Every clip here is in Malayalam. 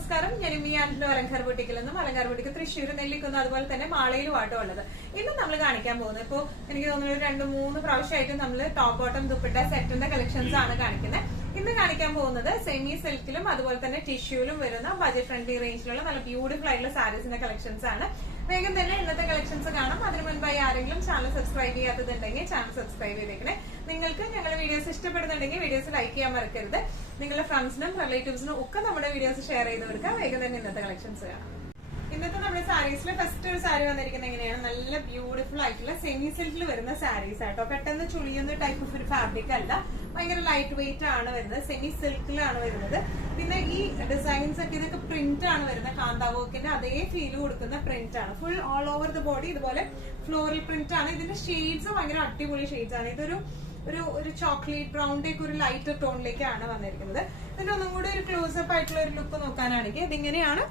നമസ്കാരം. ഞാൻ ഇമ്മിയാൻഡിന്റെ അലങ്കാർ ബുട്ടിക്കിൽ നിന്നും അലങ്കാർ ബുട്ടിക്ക് തൃശ്ശൂർ നെല്ലിക്കുന്ന അതുപോലെ തന്നെ മാളയിലും ആട്ടോ ഉള്ളത്. ഇന്ന് നമ്മൾ കാണിക്കാൻ പോകുന്നത് ഇപ്പൊ എനിക്ക് തോന്നുന്നു 2-3 പ്രാവശ്യമായിട്ട് നമ്മൾ ടോപ്പ് ബോട്ടം ദുപ്പട്ട സെറ്റിന്റെ കളക്ഷൻസ് ആണ് കാണിക്കുന്നത്. ഇന്ന് കാണിക്കാൻ പോകുന്നത് സെമി സിൽക്കിലും അതുപോലെ തന്നെ ടിഷ്യൂലും വരുന്ന ബജറ്റ് ഫ്രണ്ട്ലി റേഞ്ചിലുള്ള നല്ല ബ്യൂട്ടിഫുൾ ആയിട്ടുള്ള സാരീസിന്റെ കളക്ഷൻസ് ആണ്. വേഗം തന്നെ ഇന്നത്തെ കളക്ഷൻസ് കാണാം. അതിനു മുൻപായി ആരെങ്കിലും ചാനൽ സബ്സ്ക്രൈബ് ചെയ്യാത്തതുണ്ടെങ്കിൽ ചാനൽ സബ്സ്ക്രൈബ് ചെയ്തേക്കണേ. നിങ്ങൾക്ക് ഞങ്ങളുടെ വീഡിയോസ് ഇഷ്ടപ്പെടുന്നുണ്ടെങ്കിൽ വീഡിയോസ് ലൈക്ക് ചെയ്യാൻ മറക്കരുത്. നിങ്ങളുടെ ഫ്രണ്ട്സിനും റിലേറ്റീവ്സിനും ഒക്കെ നമ്മുടെ വീഡിയോസ് ഷെയർ ചെയ്ത് കൊടുക്കുക. വേഗം തന്നെ ഇന്നത്തെ കളക്ഷൻസ് കാണാം. ഇന്നത്തെ നമ്മുടെ സാരീസിൽ ഫസ്റ്റ് ഒരു സാരി വന്നിരിക്കുന്നത് എങ്ങനെയാണ്, നല്ല ബ്യൂട്ടിഫുൾ ആയിട്ടുള്ള സെമി സിൽക്കിൽ വരുന്ന സാരീസ് ആട്ടോ. പെട്ടെന്ന് ചുളിയുന്ന ടൈപ്പ് ഓഫ് ഒരു ഫാബ്രിക് അല്ല, ഭയങ്കര ലൈറ്റ് വെയിറ്റ് ആണ് വരുന്നത്. സെമി സിൽക്കിലാണ് വരുന്നത്. പിന്നെ ഈ ഡിസൈൻസ് ഒക്കെ ഇതൊക്കെ പ്രിന്റ് ആണ് വരുന്നത്. കാന്താ വർക്കിന്റെ അതേ ഫീൽ കൊടുക്കുന്ന പ്രിന്റ് ആണ്. Full all over the body ഇതുപോലെ ഫ്ലോറൽ പ്രിന്റ് ആണ്. ഇതിന്റെ ഷെയ്ഡ്സ് ഭയങ്കര അടിപൊളി ഷെയ്ഡ്സ് ആണ്. ഇതൊരു ഒരു ചോക്ലേറ്റ് ബ്രൗണിലേക്ക് ഒരു ലൈറ്റ് ടോണിലേക്കാണ് വന്നിരിക്കുന്നത്. ഇതിന്റെ ഒന്നും കൂടി ഒരു ക്ലോസപ്പ് ആയിട്ടുള്ള ഒരു ലുക്ക് നോക്കാനാണെങ്കിൽ ഇതിങ്ങനെയാണ്.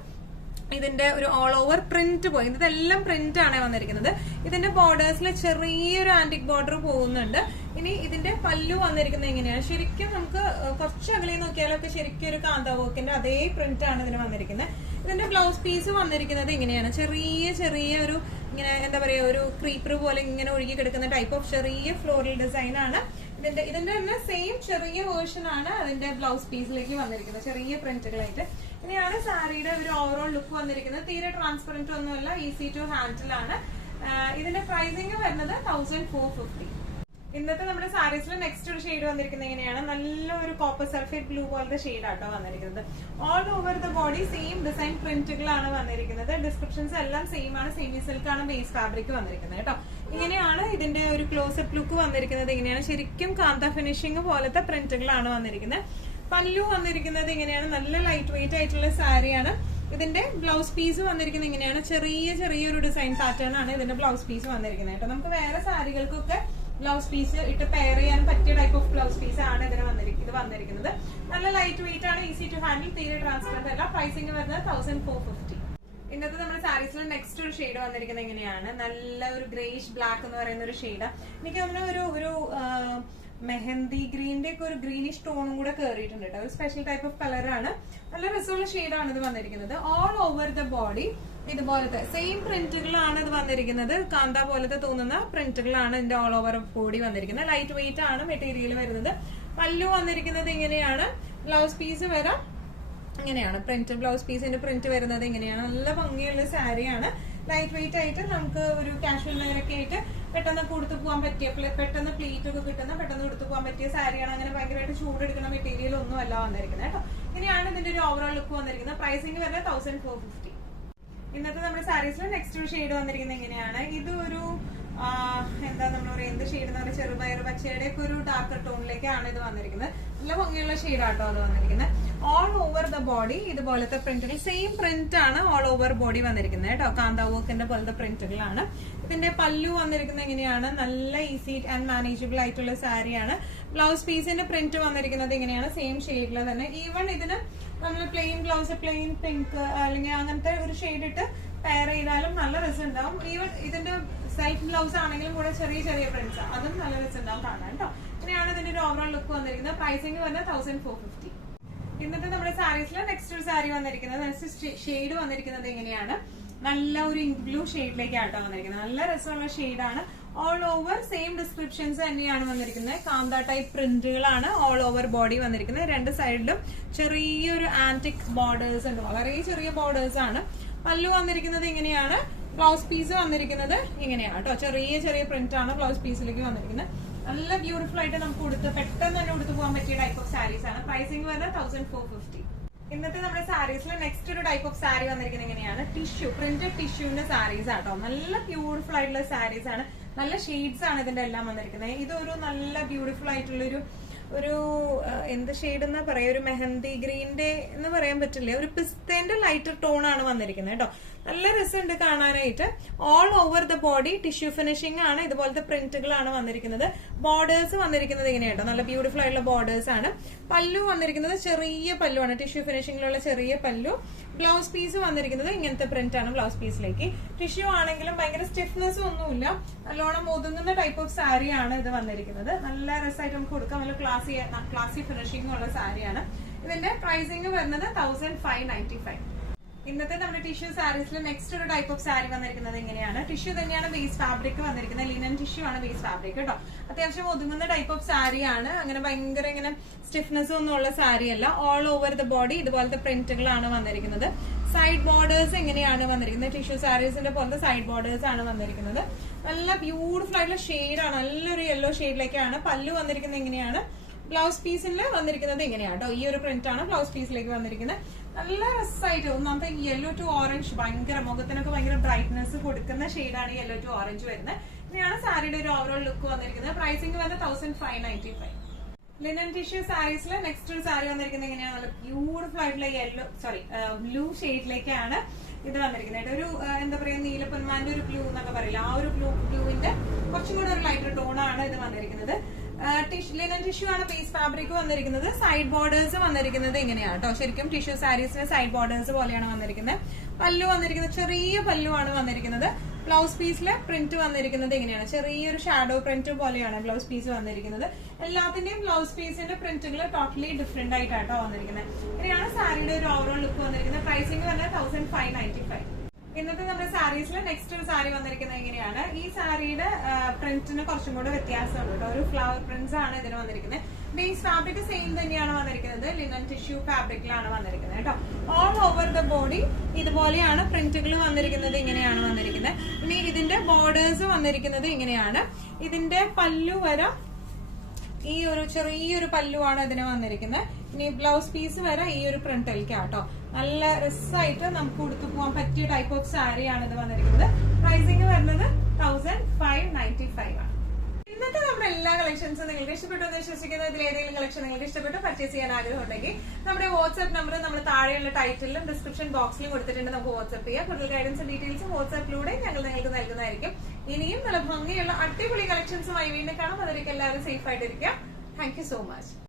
ഇതിന്റെ ഒരു ഓൾ ഓവർ പ്രിന്റ് പോയി, ഇതെല്ലാം പ്രിന്റ് ആണ് വന്നിരിക്കുന്നത്. ഇതിന്റെ ബോർഡേഴ്സിൽ ചെറിയൊരു ആന്റിക് ബോർഡർ പോകുന്നുണ്ട്. ഇനി ഇതിന്റെ പല്ലു വന്നിരിക്കുന്നത് എങ്ങനെയാണ്, ശരിക്കും നമുക്ക് കുറച്ച് അകലെ നോക്കിയാലൊക്കെ ശരിക്കും ഒരു കാന്താ വർക്കിന്റെ അതേ പ്രിന്റ് ആണ് ഇതിന് വന്നിരിക്കുന്നത്. ഇതിന്റെ ബ്ലൗസ് പീസ് വന്നിരിക്കുന്നത് എങ്ങനെയാണ്, ചെറിയ ഒരു ഇങ്ങനെ എന്താ പറയാ ഒരു ക്രീപ്പർ പോലെ ഇങ്ങനെ ഒഴുകി കിടക്കുന്ന ടൈപ്പ് ഓഫ് ചെറിയ ഫ്ലോറൽ ഡിസൈൻ ആണ്. ഇതിന്റെ തന്നെ സെയിം ചെറിയ വേർഷൻ ആണ് അതിന്റെ ബ്ലൗസ് പീസിലേക്ക് വന്നിരിക്കുന്നത്, ചെറിയ പ്രിന്റുകളായിട്ട്. ഇനിയാണ് സാരിയുടെ ഒരു ഓവറോൾ ലുക്ക് വന്നിരിക്കുന്നത്. തീരെ ട്രാൻസ്പെറന്റ് ഒന്നുമല്ല, ഈസി ടു ഹാൻഡിലാണ്. ഇതിന്റെ പ്രൈസിംഗ് വരുന്നത് 1450. ഇന്നത്തെ നമ്മുടെ സാരീസിൽ നെക്സ്റ്റ് ഒരു ഷെയ്ഡ് വന്നിരിക്കുന്നത് എങ്ങനെയാണ്, നല്ല ഒരു കോപ്പർ സൾഫേറ്റ് ബ്ലൂ പോലത്തെ ഷെയ്ഡ് ആട്ടോ വന്നിരിക്കുന്നത്. All over the body same design പ്രിന്റുകളാണ് വന്നിരിക്കുന്നത്. ഡിസ്ക്രിപ്ഷൻസ് എല്ലാം സെയിം ആണ്. സെമി സിൽക്ക് ആണ് ബേസ് ഫാബ്രിക് വന്നിരിക്കുന്നത് കേട്ടോ. ഇങ്ങനെയാണ് ഇതിന്റെ ഒരു ക്ലോസപ്പ് ലുക്ക് വന്നിരിക്കുന്നത്. ഇങ്ങനെയാണ് ശരിക്കും കാന്ത ഫിനിഷിംഗ് പോലത്തെ പ്രിന്റുകളാണ് വന്നിരിക്കുന്നത്. പല്ലു വന്നിരിക്കുന്നത് ഇങ്ങനെയാണ്, നല്ല ലൈറ്റ് വെയിറ്റ് ആയിട്ടുള്ള സാരിയാണ്. ഇതിന്റെ ബ്ലൗസ് പീസ് വന്നിരിക്കുന്നത് ഇങ്ങനെയാണ്, ചെറിയൊരു ഡിസൈൻ പാറ്റേൺ ആണ് ഇതിന്റെ ബ്ലൗസ് പീസ് വന്നിരിക്കുന്നത് കേട്ടോ. നമുക്ക് വേറെ സാരികൾക്കൊക്കെ ബ്ലൗസ് പീസ് ഇട്ട് പെയർ ചെയ്യാൻ പറ്റിയ ടൈപ്പ് ഓഫ് ബ്ലൗസ് പീസ് ആണ് ഇത് വന്നിരിക്കുന്നത്. നല്ല ലൈറ്റ് വെയിറ്റ് ആണ്, ഈസി ടു ഹാൻഡിൽ, തീരെ ട്രാൻസ്പെറന്റ് അല്ല. പ്രൈസിംഗ് വരുന്നത് 1450. ഇന്നത്തെ നമ്മുടെ സാരീസിൽ നെക്സ്റ്റ് ഒരു ഷെയ്ഡ് വന്നിരിക്കുന്നത് എങ്ങനെയാണ്, നല്ല ഒരു ഗ്രേഷ് ബ്ലാക്ക് എന്ന് പറയുന്ന ഒരു ഷെയ്ഡ്. എനിക്ക് തോന്നുന്നു ഒരു മെഹന്തി ഗ്രീനിന്റെ ഒക്കെ ഒരു ഗ്രീനിഷ് ടോണും കൂടെ കയറിയിട്ടുണ്ട് കേട്ടോ. ഒരു സ്പെഷ്യൽ ടൈപ്പ് ഓഫ് കളറാണ്, നല്ല രസമുള്ള ഷെയ്ഡാണ് ഇത് വന്നിരിക്കുന്നത്. ഓൾ ഓവർ ദ ബോഡി ഇതുപോലത്തെ സെയിം പ്രിന്റുകളാണ് ഇത് വന്നിരിക്കുന്നത്. കാന്ത പോലത്തെ തോന്നുന്ന പ്രിന്റുകളാണ് ഇതിന്റെ ഓൾ ഓവർ ബോഡി വന്നിരിക്കുന്നത്. ലൈറ്റ് വെയിറ്റ് ആണ് മെറ്റീരിയൽ വരുന്നത്. പല്ലു വന്നിരിക്കുന്നത് ഇങ്ങനെയാണ്. ബ്ലൗസ് പീസ് വരാം ഇങ്ങനെയാണ്. പ്രിന്റ് ബ്ലൗസ് പീസിന്റെ പ്രിന്റ് വരുന്നത് ഇങ്ങനെയാണ്. നല്ല ഭംഗിയുള്ള സാരിയാണ്. ലൈറ്റ് വെയിറ്റ് ആയിട്ട് നമുക്ക് ഒരു കാഷ്വൽ വെയറൊക്കെ ആയിട്ട് പെട്ടെന്ന് കൊടുത്തു പോകാൻ പറ്റിയ, പെട്ടെന്ന് പ്ലീറ്റ് ഒക്കെ കിട്ടുന്ന പെട്ടെന്ന് കൊടുത്തു പോകാൻ പറ്റിയ സാരിയാണ്. അങ്ങനെ ഭയങ്കരമായിട്ട് ചൂടെടുക്കുന്ന മെറ്റീരിയൽ ഒന്നും അല്ല വന്നിരിക്കുന്നത് കേട്ടോ. ഇങ്ങനെയാണ് ഇതിന്റെ ഒരു ഓവറോൾ ലുക്ക് വന്നിരിക്കുന്നത്. പ്രൈസിംഗ് വരുന്നത് 1450. ഇന്നത്തെ നമ്മുടെ സാരീസിൽ നെക്സ്റ്റ് ഒരു ഷെയ്ഡ് വന്നിരിക്കുന്നത് എങ്ങനെയാണ്, ഇത് ഒരു എന്താ നമ്മൾ പറയുക, എന്ത് ഷെയ്ഡ് എന്ന് പറയുക, ചെറുപയർ പച്ചയുടെ ഒക്കെ ഒരു ഡാർക്കർ ടോണിലേക്കാണ് ഇത് വന്നിരിക്കുന്നത്. നല്ല ഭംഗിയുള്ള ഷെയ്ഡാട്ടോ അത് വന്നിരിക്കുന്നത്. ഓൾ ഓവർ ദ ബോഡി ഇതുപോലത്തെ പ്രിന്റുകൾ, സെയിം പ്രിന്റ് ആണ് ഓൾ ഓവർ ബോഡി വന്നിരിക്കുന്നത് കേട്ടോ. കാന്താ വർക്കിന്റെ പോലത്തെ പ്രിന്റുകളാണ്. ഇതിന്റെ പല്ലു വന്നിരിക്കുന്നത് എങ്ങനെയാണ്, നല്ല ഈസി ആൻഡ് മാനേജബിൾ ആയിട്ടുള്ള സാരിയാണ്. ബ്ലൗസ് പീസിന്റെ പ്രിന്റ് വന്നിരിക്കുന്നത് ഇങ്ങനെയാണ്, സെയിം ഷെയ്ഡിൽ തന്നെ. ഈവൻ ഇതിന് നമ്മൾ പ്ലെയിൻ ബ്ലൗസ്, പ്ലെയിൻ പിങ്ക് അല്ലെങ്കിൽ അങ്ങനത്തെ ഒരു ഷെയ്ഡ് ഇട്ട് പെയർ ചെയ്താലും നല്ല രസം ഉണ്ടാവും. ഈവൻ ഇതിന്റെ സെൽഫ് ബ്ലൗസ് ആണെങ്കിലും കൂടെ ചെറിയ പ്രിന്റ്സ്, അതും നല്ല രസം ഉണ്ടാവും കാണാൻ കേട്ടോ. ഇങ്ങനെയാണ് ഇതിന്റെ ഒരു ഓവറോൾ ലുക്ക് വന്നിരിക്കുന്നത്. പ്രൈസിംഗ് വരുന്നത് 1450. ഇന്നത്തെ നമ്മുടെ സാരീസിൽ നെക്സ്റ്റ് ഒരു സാരി വന്നിരിക്കുന്നത്, നെക്സ്റ്റ് ഷെയ്ഡ് വന്നിരിക്കുന്നത് എങ്ങനെയാണ്, നല്ല ഒരു ഇങ്ക് ബ്ലൂ ഷെയ്ഡിലേക്കാട്ടോ വന്നിരിക്കുന്നത്. നല്ല രസമുള്ള ഷെയ്ഡാണ്. ഓൾ ഓവർ സെയിം ഡിസ്ക്രിപ്ഷൻസ് തന്നെയാണ് വന്നിരിക്കുന്നത്. കാന്ത ടൈപ്പ് പ്രിന്റുകളാണ് ഓൾ ഓവർ ബോഡി വന്നിരിക്കുന്നത്. രണ്ട് സൈഡിലും ചെറിയൊരു ആന്റിക് ബോർഡേഴ്സ് ഉണ്ട്, വളരെ ചെറിയ ബോർഡേഴ്സ് ആണ്. പല്ലു വന്നിരിക്കുന്നത് ഇങ്ങനെയാണ്. ബ്ലൗസ് പീസ് വന്നിരിക്കുന്നത് ഇങ്ങനെയാണ് കേട്ടോ. ചെറിയ പ്രിന്റ് ആണ് ബ്ലൗസ് പീസിലേക്ക് വന്നിരിക്കുന്നത്. നല്ല ബ്യൂട്ടിഫുൾ ആയിട്ട് നമുക്ക് പെട്ടെന്ന് തന്നെ ഉടുത്തു പോകാൻ പറ്റിയ ടൈപ്പ് ഓഫ് സാരീസ് ആണ്. പ്രൈസിംഗ് വരുന്നത് 1450. ഇന്നത്തെ നമ്മുടെ സാരീസിൽ നെക്സ്റ്റ് ഒരു ടൈപ്പ് ഓഫ് സാരി വന്നിരിക്കുന്നത് എങ്ങനെയാണ്, ടിഷ്യൂ, പ്രിന്റഡ് ടിഷ്യൂന്റെ സാരീസ് ആട്ടോ. നല്ല ബ്യൂട്ടിഫുൾ ആയിട്ടുള്ള സാരീസ് ആണ്. നല്ല ഷെയ്ഡ്സ് ആണ് ഇതിന്റെ എല്ലാം വന്നിരിക്കുന്നത്. ഇതൊരു നല്ല ബ്യൂട്ടിഫുൾ ആയിട്ടുള്ള ഒരു എന്ത് ഷെയ്ഡ് എന്നാ പറയാ, ഒരു മെഹന്തി ഗ്രീനിന്റെ എന്ന് പറയാൻ പറ്റില്ല, ഒരു പിസ്തേന്റെ ലൈറ്റർ ടോൺ ആണ് വന്നിരിക്കുന്നത് കേട്ടോ. നല്ല രസമുണ്ട് കാണാനായിട്ട്. All over the body tissue finishing ആണ്. ഇതുപോലത്തെ പ്രിന്റുകളാണ് വന്നിരിക്കുന്നത്. ബോർഡേഴ്സ് വന്നിരിക്കുന്നത് ഇങ്ങനെയാട്ടോ, നല്ല ബ്യൂട്ടിഫുൾ ആയിട്ടുള്ള ബോർഡേഴ്സ് ആണ്. പല്ലു വന്നിരിക്കുന്നത് ചെറിയ പല്ലുവാണ്, ടിഷ്യൂ ഫിനിഷിംഗിലുള്ള ചെറിയ പല്ലു. ബ്ലൗസ് പീസ് വന്നിരിക്കുന്നത് ഇങ്ങനത്തെ പ്രിന്റ് ആണ് ബ്ലൗസ് പീസിലേക്ക്. ടിഷ്യൂ ആണെങ്കിലും ഭയങ്കര സ്റ്റിഫ്നെസ് ഒന്നുമില്ല, നല്ലോണം ഒതുങ്ങുന്ന ടൈപ്പ് ഓഫ് സാരിയാണ് ഇത് വന്നിരിക്കുന്നത്. നല്ല രസമായിട്ട് നമുക്ക് കൊടുക്കാം. നല്ല ക്ലാസി ഫിനിഷിംഗ് ഉള്ള സാരിയാണ്. ഇതിന്റെ പ്രൈസിംഗ് വരുന്നത് 1595. ഇന്നത്തെ നമ്മുടെ ടിഷ്യൂ സാരീസിൽ നെക്സ്റ്റ് ഒരു ടൈപ്പ് ഓഫ് സാരി വന്നിരിക്കുന്നത് ഇങ്ങനെയാണ്. ടിഷ്യൂ തന്നെയാണ് ബേസ് ഫാബ്രിക് വന്നിരിക്കുന്നത്. ലിനൻ ടിഷ്യൂ ആണ് ബേസ് ഫാബ്രിക് കേട്ടോ. അത്യാവശ്യം ഒതുങ്ങുന്ന ടൈപ്പ് ഓഫ് സാരിയാണ്. അങ്ങനെ ഭയങ്കര ഇങ്ങനെ സ്റ്റിഫ്നെസ് ഒന്നും ഉള്ള സാരി അല്ല. ഓൾ ഓവർ ദ ബോഡി ഇതുപോലത്തെ പ്രിന്റുകളാണ് വന്നിരിക്കുന്നത്. സൈഡ് ബോർഡേഴ്സ് എങ്ങനെയാണ് വന്നിരിക്കുന്നത്? ടിഷ്യൂ സാരീസിന്റെ പോലത്തെ സൈഡ് ബോർഡേഴ്സ് ആണ് വന്നിരിക്കുന്നത്. നല്ല ബ്യൂട്ടിഫുൾ ആയിട്ടുള്ള ഷെയ്ഡാണ്. നല്ലൊരു യെല്ലോ ഷെയ്ഡിലേക്കാണ് പല്ലു വന്നിരിക്കുന്നത്. എങ്ങനെയാണ് ബ്ലൗസ് പീസിൽ വന്നിരിക്കുന്നത് ഇങ്ങനെയാണ് കേട്ടോ. ഈ ഒരു പ്രിന്റ് ആണ് ബ്ലൗസ് പീസിലേക്ക് വന്നിരിക്കുന്നത്. നല്ല രസമായിട്ട് ഒന്നാമത്തെ യെല്ലോ ടു ഓറഞ്ച് ഭയങ്കര മുഖത്തിനൊക്കെ ഭയങ്കര ബ്രൈറ്റ്നെസ് കൊടുക്കുന്ന ഷെയ്ഡാണ് യെല്ലോ ടു ഓറഞ്ച് വരുന്നത്. ഇങ്ങനെയാണ് സാരിയുടെ ഒരു ഓവറോൾ ലുക്ക് വന്നിരിക്കുന്നത്. പ്രൈസിംഗ് വന്നത് 1595. ലിനൻ ടിഷ്യൂ സാരീസിൽ നെക്സ്റ്റ് ഒരു സാരി വന്നിരിക്കുന്നത് ഇങ്ങനെയാണ്. നല്ല ബ്യൂട്ടിഫുൾ ആയിട്ടുള്ള ബ്ലൂ ഷെയ്ഡിലേക്കാണ് ഇത് വന്നിരിക്കുന്നത്. ഒരു എന്താ പറയാ നീലപ്പൊന്മാന്റെ ഒരു ബ്ലൂ എന്നൊക്കെ പറയില്ല, ആ ഒരു ബ്ലൂവിന്റെ കുറച്ചും കൂടെ ഒരു ലൈറ്റർ ടോണാണ് ഇത് വന്നിരിക്കുന്നത്. ലിനൻ ടിഷ്യൂ ആണ് ബേസ് ഫാബ്രിക് വന്നിരിക്കുന്നത്. സൈഡ് ബോർഡേഴ്സ് വന്നിരിക്കുന്നത് ഇങ്ങനെയാണ് കേട്ടോ. ശരിക്കും ടിഷ്യൂ സാരീസിന് സൈഡ് ബോർഡേഴ്സ് പോലെയാണ് വന്നിരിക്കുന്നത്. പല്ലു വന്നിരിക്കുന്നത് ചെറിയ പല്ലു ആണ് വന്നിരിക്കുന്നത്. ബ്ലൗസ് പീസിലെ പ്രിന്റ് വന്നിരിക്കുന്നത് ഇങ്ങനെയാണ്. ചെറിയൊരു ഷാഡോ പ്രിന്റ് പോലെയാണ് ബ്ലൗസ് പീസ് വന്നിരിക്കുന്നത്. എല്ലാത്തിന്റെയും ബ്ലൗസ് പീസിന്റെ പ്രിന്റുകൾ ടോട്ടലി ഡിഫറെന്റ് ആയിട്ടാട്ടോ വന്നിരിക്കുന്നത്. ഇങ്ങനെയാണ് സാരിയുടെ ഒരു ഓവറോൾ ലുക്ക് വന്നിരിക്കുന്നത്. പ്രൈസിംഗ് പറഞ്ഞാൽ 1595. ഇന്നത്തെ നമ്മുടെ സാരീസിൽ നെക്സ്റ്റ് ഒരു സാരി വന്നിരിക്കുന്നത് എങ്ങനെയാണ്? ഈ സാരിയുടെ പ്രിന്റിന് കുറച്ചും കൂടെ വ്യത്യാസമുണ്ട് കേട്ടോ. ഒരു ഫ്ലവർ പ്രിന്റ്സ് ആണ് ഇതിന് വന്നിരിക്കുന്നത്. ബേസ് ഫാബ്രിക് സെയിം തന്നെയാണ് വന്നിരിക്കുന്നത്. ലിനൻ ടിഷ്യൂ ഫാബ്രിക്കിലാണ് വന്നിരിക്കുന്നത് കേട്ടോ. ഓൾ ഓവർ ദ ബോഡി ഇതുപോലെയാണ് പ്രിന്റുകൾ വന്നിരിക്കുന്നത്. ഇങ്ങനെയാണ് വന്നിരിക്കുന്നത്. ഇനി ഇതിന്റെ ബോർഡേഴ്സ് വന്നിരിക്കുന്നത് ഇങ്ങനെയാണ്. ഇതിന്റെ പല്ലു വര ഈ ഒരു ചെറിയൊരു പല്ലുവാണ് ഇതിന് വന്നിരിക്കുന്നത്. ഇനി ബ്ലൗസ് പീസ് വരെ ഈ ഒരു പ്രിന്റിലേക്കാട്ടോ. നല്ല രസമായിട്ട് നമുക്ക് ഉടുത്തു പോകാൻ പറ്റിയ ടൈപ്പ് ഓഫ് സാരിയാണ് ഇത് വന്നിരിക്കുന്നത്. പ്രൈസിംഗ് വരുന്നത് 1595 ആണ്. ഇന്നത്തെ നമ്മുടെ എല്ലാ കളക്ഷൻസും നിങ്ങൾക്ക് ഇഷ്ടപ്പെട്ടു എന്ന് വിശ്വസിക്കുന്നത്. ഇതിൽ ഏതെങ്കിലും കളക്ഷൻ നിങ്ങൾക്ക് ഇഷ്ടപ്പെട്ട് പർച്ചേസ് ചെയ്യാൻ ആഗ്രഹം ഉണ്ടെങ്കിൽ നമ്മുടെ വാട്സ്ആപ്പ് നമ്പർ നമ്മൾ താഴെയുള്ള ടൈറ്റിലും ഡിസ്ക്രിപ്ഷൻ ബോക്സിലും കൊടുത്തിട്ടുണ്ട്. നമുക്ക് വാട്സ്ആപ്പ് ചെയ്യാം. കൂടുതൽ ഗൈഡൻസും ഡീറ്റെയിൽസും വാട്സ്ആപ്പിലൂടെ ഞങ്ങൾ നിങ്ങൾക്ക് നൽകുന്നതായിരിക്കും. ഇനിയും നല്ല ഭംഗിയുള്ള അടിപൊളി കളക്ഷൻസുമായി വീണ്ടും കാണാം. അതിലേക്ക് എല്ലാവരും സേഫ് ആയിട്ടിരിക്കാം. Thank you so much.